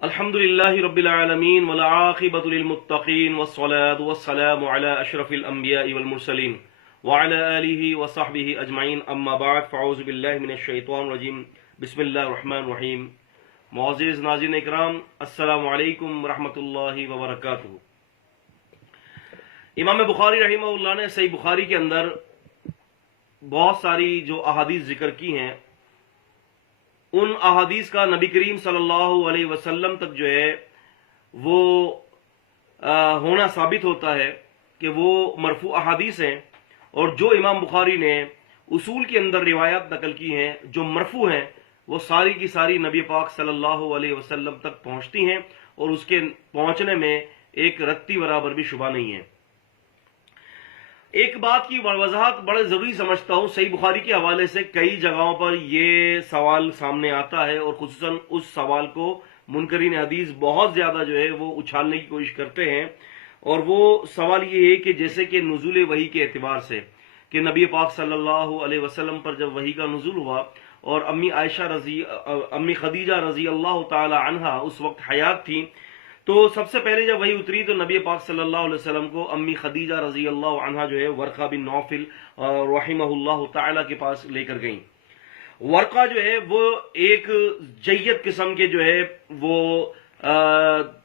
الحمدللہ رب العالمین والعاقبۃ للمتقین والصلاة والسلام علی اشرف الانبیاء والمرسلین وعلی آلہ وصحبہ اجمعین اما بعد فاعوذ باللہ من الشیطان الرجیم بسم اللہ الرحمن الرحیم۔ معزز ناظرین اکرام، السلام علیکم ورحمۃ اللہ وبرکاتہ۔ امام بخاری رحمہ اللہ نے صحیح بخاری کے اندر بہت ساری جو احادیث ذکر کی ہیں، ان احادیث کا نبی کریم صلی اللہ علیہ وسلم تک جو ہے وہ ہونا ثابت ہوتا ہے کہ وہ مرفوع احادیث ہیں، اور جو امام بخاری نے اصول کے اندر روایات نقل کی ہیں جو مرفوع ہیں، وہ ساری کی ساری نبی پاک صلی اللہ علیہ وسلم تک پہنچتی ہیں، اور اس کے پہنچنے میں ایک رتی برابر بھی شبہ نہیں ہے۔ ایک بات کی وضاحت بڑے ضروری سمجھتا ہوں، صحیح بخاری کے حوالے سے کئی جگہوں پر یہ سوال سامنے آتا ہے، اور خصوصاً اس سوال کو منکرین حدیث بہت زیادہ جو ہے وہ اچھالنے کی کوشش کرتے ہیں، اور وہ سوال یہ ہے کہ جیسے کہ نزول وحی کے اعتبار سے کہ نبی پاک صلی اللہ علیہ وسلم پر جب وحی کا نزول ہوا اور امی خدیجہ رضی اللہ تعالی عنہا اس وقت حیات تھیں، تو سب سے پہلے جب وہی اتری تو نبی پاک صلی اللہ علیہ وسلم کو امی خدیجہ رضی اللہ عنہا جو ہے ورقہ بن نوفل رحمہ اللہ تعالی کے پاس لے کر گئیں۔ ورقہ جو ہے وہ ایک جید قسم کے جو ہے وہ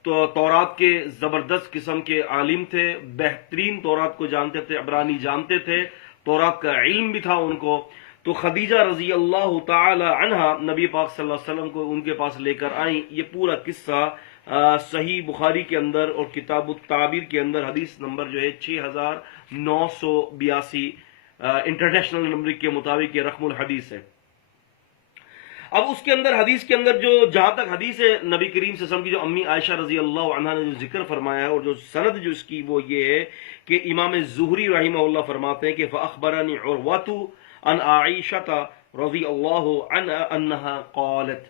تورات کے زبردست قسم کے عالم تھے، بہترین تورات کو جانتے تھے، عبرانی جانتے تھے، تورات کا علم بھی تھا ان کو۔ تو خدیجہ رضی اللہ تعالی عنہا نبی پاک صلی اللہ علیہ وسلم کو ان کے پاس لے کر آئیں۔ یہ پورا قصہ صحیح بخاری کے اندر اور کتاب التعبیر کے اندر حدیث نمبر جو ہے 6982 انٹرنیشنل نمبر کے مطابق یہ رقم الحدیث ہے۔ اب اس کے اندر حدیث کے اندر جو جہاں تک حدیث ہے نبی کریم صلی اللہ علیہ وسلم کی جو امی عائشہ رضی اللہ عنہا نے جو ذکر فرمایا ہے، اور جو سند جو اس کی وہ یہ ہے کہ امام زہری رحمہ اللہ فرماتے ہیں کہ فاخبرنی عروۃ عن عائشہ رضی اللہ عنہا انہا قالت،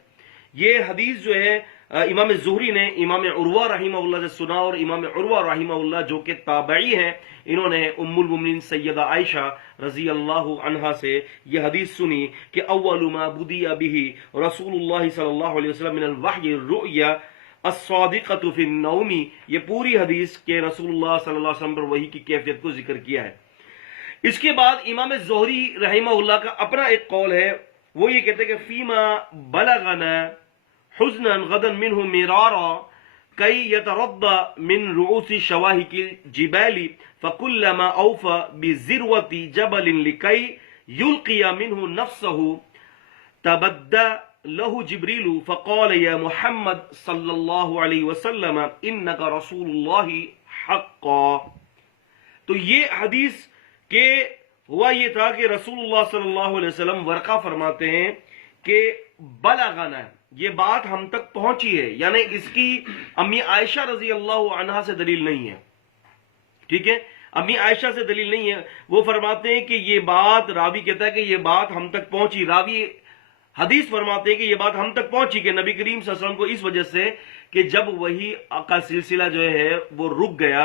یہ حدیث جو ہے امام زہری نے امام عروہ رحمہ اللہ سے سنا، اور امام عروہ رحمہ اللہ جو کہ تابعی ہیں، انہوں نے ام المؤمنین سیدہ عائشہ رضی اللہ عنہا سے یہ حدیث سنی کہ اول ما بدی بہ رسول اللہ صلی اللہ علیہ وسلم من الوحی الرؤیا الصادقۃ فی النوم، یہ پوری حدیث کے رسول اللہ صلی اللہ علیہ وسلم پر وحی کی کیفیت کو ذکر کیا ہے۔ اس کے بعد امام زہری رحمہ اللہ کا اپنا ایک قول ہے، وہ یہ کہتے ہیں کہ فیما بلغنا حزنا غدا منه مرارا كي يترضى من رؤوس شواهق الجبال فكلما اوفى بذروة جبل لكي يلقي منه نفسه تبدى له جبريل فقال يا محمد صلى الله عليه وسلم انك رسول الله حقا۔ تو یہ حدیث کہ ہوا یہ تھا کہ رسول اللہ صلی اللہ علیہ وسلم ورقہ فرماتے ہیں کہ بلغنا، یہ بات ہم تک پہنچی ہے، یعنی اس کی امی عائشہ رضی اللہ عنہا سے دلیل نہیں ہے، ٹھیک ہے، امی عائشہ سے دلیل نہیں ہے۔ وہ فرماتے ہیں کہ یہ بات، راوی کہتا ہے کہ یہ بات ہم تک پہنچی، راوی حدیث فرماتے ہیں کہ یہ بات ہم تک پہنچی کہ نبی کریم صلی اللہ علیہ وسلم کو اس وجہ سے کہ جب وہی کا سلسلہ جو ہے وہ رک گیا،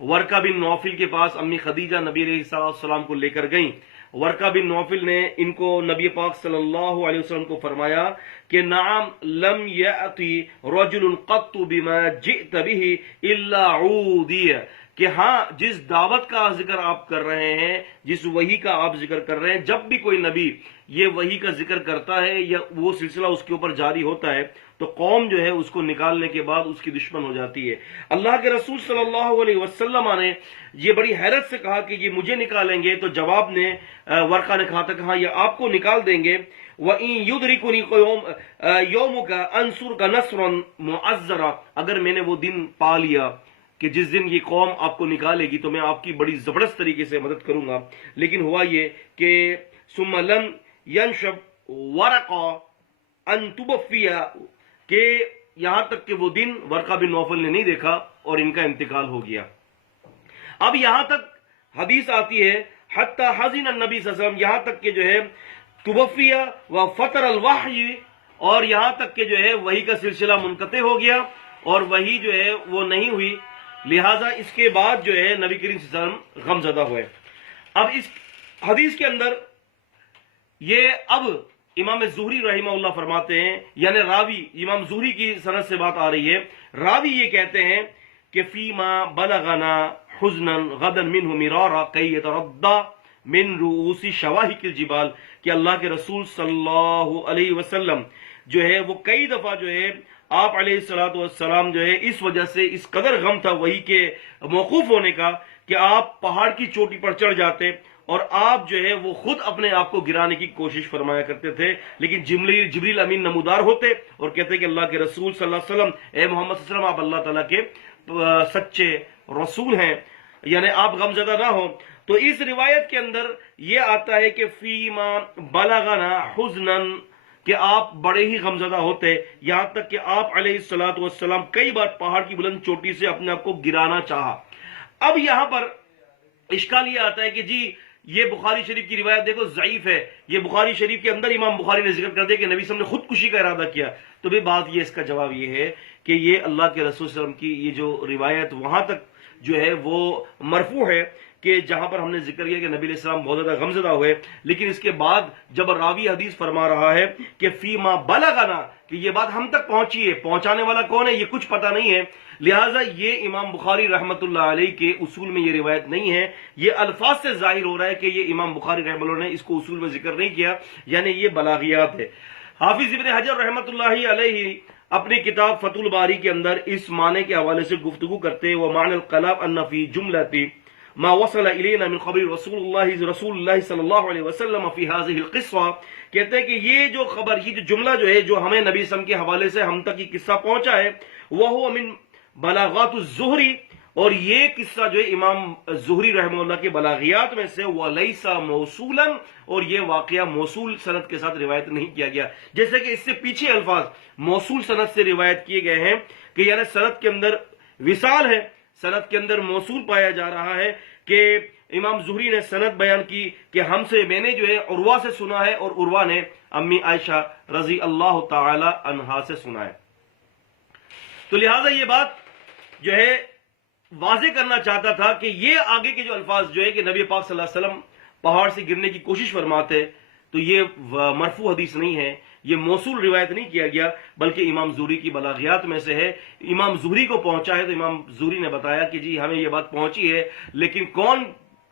ورقہ بن نوفل کے پاس امی خدیجہ نبی علیہ السلام کو لے کر گئیں۔ ورقہ بن نوفل نے ان کو نبی پاک صلی اللہ علیہ وسلم کو فرمایا کہ نعم لم یأتی رجل قط بما جئت به الا عودی، کہ ہاں جس دعوت کا ذکر آپ کر رہے ہیں، جس وحی کا آپ ذکر کر رہے ہیں، جب بھی کوئی نبی یہ وحی کا ذکر کرتا ہے یا وہ سلسلہ اس کے اوپر جاری ہوتا ہے تو قوم جو ہے اس کو نکالنے کے بعد اس کی دشمن ہو جاتی ہے۔ اللہ کے رسول صلی اللہ علیہ وسلم نے یہ بڑی حیرت سے کہا کہ یہ مجھے نکالیں گے، تو جواب نے ورقہ نے کہا تھا کہ ہاں یہ آپ کو نکال دیں گے۔ وَإِن يُدْرِكُنِي يَوْمُكَ أَنْصُرْكَ نَصْرًا مُعَزَّرًا، اگر میں نے وہ دن پا لیا کہ جس دن یہ قوم آپ کو نکالے گی تو میں آپ کی بڑی زبردست طریقے سے مدد کروں گا۔ لیکن ہوا یہ کہ ثُمَّ لَمْ يَنْشَبْ وَرَقَ أَن تُوَفِّيَ، کہ یہاں تک کہ وہ دن ورقہ بن نوفل نے نہیں دیکھا اور ان کا انتقال ہو گیا۔ اب یہاں تک حدیث آتی ہے حتی حزن النبی صلی اللہ علیہ وسلم، یہاں تک کہ جو ہے توفیہ و فطر الوحی، اور یہاں تک کہ جو ہے وحی کا سلسلہ منقطع ہو گیا اور وحی جو ہے وہ نہیں ہوئی، لہٰذا اس کے بعد جو ہے نبی کریم صلی اللہ علیہ وسلم غم زدہ ہوئے۔ اب اس حدیث کے اندر یہ اب امام زہری رحمہ اللہ فرماتے ہیں، یعنی راوی امام زہری کی سند سے بات آ رہی ہے، راوی یہ کہتے ہیں کہ فیما بلغنا حزنا غدا منہ مرارا کئی یتردى من رؤوس شواہق الجبال، کہ اللہ کے رسول صلی اللہ علیہ وسلم جو ہے وہ کئی دفعہ جو ہے آپ علیہ الصلوۃ والسلام جو ہے اس وجہ سے اس قدر غم تھا وہی کے موقوف ہونے کا کہ آپ پہاڑ کی چوٹی پر چڑھ جاتے اور آپ جو ہے وہ خود اپنے آپ کو گرانے کی کوشش فرمایا کرتے تھے، لیکن جبریل امین نمودار ہوتے اور کہتے کہ اللہ کے رسول صلی اللہ علیہ وسلم، اے محمد صلی اللہ علیہ وسلم، آپ اللہ تعالیٰ کے سچے رسول ہیں، یعنی آپ غمزدہ نہ ہوں۔ تو اس روایت کے اندر یہ آتا ہے کہ فیما بلغنا حزنا، کہ آپ بڑے ہی غمزدہ ہوتے، یہاں تک کہ آپ علیہ الصلوۃ والسلام کئی بار پہاڑ کی بلند چوٹی سے اپنے آپ کو گرانا چاہا۔ اب یہاں پر اشکال یہ آتا ہے کہ جی یہ بخاری شریف کی روایت دیکھو ضعیف ہے، یہ بخاری شریف کے اندر امام بخاری نے ذکر کر دیا کہ نبی صلی اللہ علیہ وسلم نے خودکشی کا ارادہ کیا، تو بھی بات یہ، اس کا جواب یہ ہے کہ یہ اللہ کے رسول صلی اللہ علیہ وسلم کی یہ جو روایت وہاں تک جو ہے وہ مرفوع ہے کہ جہاں پر ہم نے ذکر کیا کہ نبی علیہ السلام بہت زیادہ غمزدہ ہوئے، لیکن اس کے بعد جب راوی حدیث فرما رہا ہے کہ فیما بلغنا، کہ یہ بات ہم تک پہنچی ہے، پہنچانے والا کون ہے یہ کچھ پتہ نہیں ہے، لہٰذا یہ امام بخاری رحمۃ اللہ علیہ کے اصول میں یہ روایت نہیں ہے۔ یہ الفاظ سے ظاہر ہو رہا ہے کہ یہ امام بخاری رحمۃ اللہ نے اس کو اصول میں ذکر نہیں کیا، یعنی یہ بلاغیات ہے۔ حافظ ابن حجر رحمۃ اللہ علیہ اپنی کتاب فتح الباری کے اندر اس معنی کے حوالے سے گفتگو کرتے وہ معنی القلاب ان فی جملتی ما وصل الینا من خبر رسول اللہ صلی اللہ علیہ وسلم فی هذه القصہ، کہتے ہیں کہ یہ جو خبر، یہ جو جملہ جو ہے جو ہمیں نبی صلی اللہ علیہ وسلم کے حوالے سے ہم تک یہ قصہ پہنچا ہے، وہ من بلاغات الزہری، اور یہ قصہ جو ہے امام زہری رحمہ اللہ کے بلاغیات میں سے، وَلَيْسَ مَوْصُولًا، اور یہ واقعہ موصول سند کے ساتھ روایت نہیں کیا گیا، جیسے کہ اس سے پیچھے الفاظ موصول سند سے روایت کیے گئے ہیں کہ یعنی سند کے اندر وصال ہے، سند کے اندر موصول پایا جا رہا ہے کہ امام زہری نے سند بیان کی کہ ہم سے، میں نے جو ہے عروہ سے سنا ہے اور عروہ نے امی عائشہ رضی اللہ تعالی عنہا سے سنا ہے۔ تو لہٰذا یہ بات جو ہے واضح کرنا چاہتا تھا کہ یہ آگے کے جو الفاظ جو ہے کہ نبی پاک صلی اللہ علیہ وسلم پہاڑ سے گرنے کی کوشش فرماتے، تو یہ مرفوع حدیث نہیں ہے، یہ موصول روایت نہیں کیا گیا، بلکہ امام زہری کی بلاغیات میں سے ہے۔ امام زہری کو پہنچا ہے تو امام زہری نے بتایا کہ جی ہمیں یہ بات پہنچی ہے، لیکن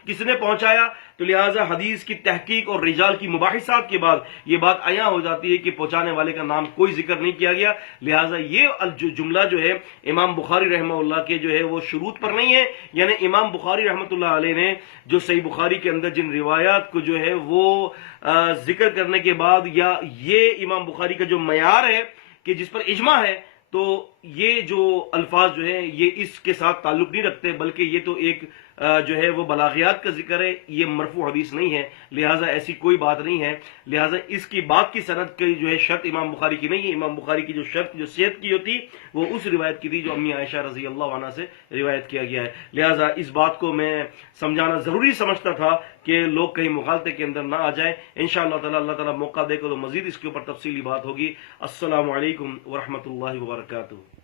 کس نے پہنچایا؟ تو لہٰذا حدیث کی تحقیق اور رجال کی مباحثات کے بعد یہ بات عیاں ہو جاتی ہے کہ پہنچانے والے کا نام کوئی ذکر نہیں کیا گیا، لہٰذا یہ جملہ جو ہے امام بخاری رحمہ اللہ کے جو ہے وہ شروط پر نہیں ہے، یعنی امام بخاری رحمۃ اللہ علیہ نے جو صحیح بخاری کے اندر جن روایات کو جو ہے وہ ذکر کرنے کے بعد، یا یہ امام بخاری کا جو معیار ہے کہ جس پر اجماع ہے، تو یہ جو الفاظ جو ہیں یہ اس کے ساتھ تعلق نہیں رکھتے، بلکہ یہ تو ایک جو ہے وہ بلاغیات کا ذکر ہے، یہ مرفوع حدیث نہیں ہے، لہٰذا ایسی کوئی بات نہیں ہے، لہٰذا اس کی بات کی سند کی جو ہے شرط امام بخاری کی نہیں ہے۔ امام بخاری کی جو شرط جو صحت کی ہوتی وہ اس روایت کی تھی جو امی عائشہ رضی اللہ عنہ سے روایت کیا گیا ہے، لہٰذا اس بات کو میں سمجھانا ضروری سمجھتا تھا کہ لوگ کہیں مغالطے کے اندر نہ آ جائیں۔ انشاءاللہ تعالی اللہ تعالیٰ موقع دے کر تو مزید اس کے اوپر تفصیلی بات ہوگی۔ السلام علیکم ورحمۃ اللہ وبرکاتہ۔